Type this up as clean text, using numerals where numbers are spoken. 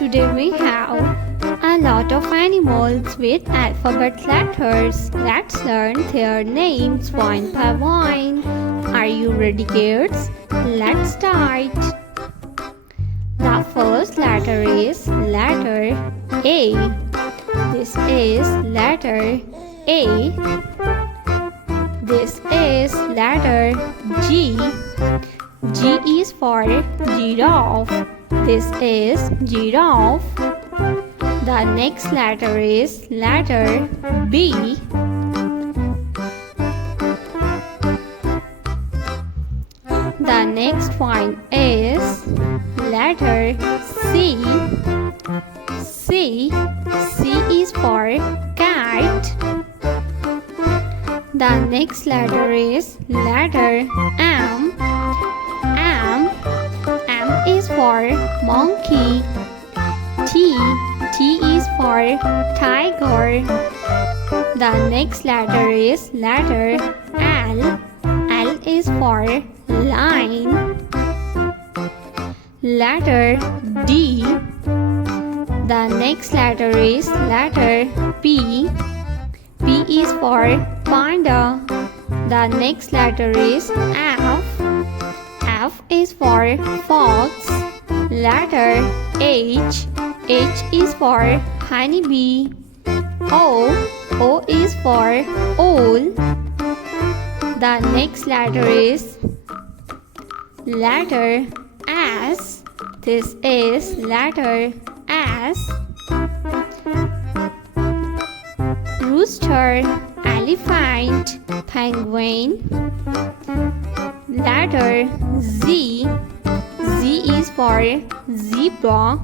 Today we have a lot of animals with alphabet letters. Let's learn their names one by one. Are you ready, kids? Let's start. The first letter is letter A. This is letter A. This is letter G. G is for giraffe. This is giraffe. The next letter is letter B. The next one is letter C. C is for cat. The next letter is letter M. M is for monkey. T is for tiger. The next letter is letter L. L is for lion. Letter D. The next letter is letter P. P is for panda. The next letter is F. F is for fox. Letter H. H is for honeybee. O is for owl. The next letter is letter S. This is letter S. Rooster, elephant, penguin. Letter Z. Z is for zebra.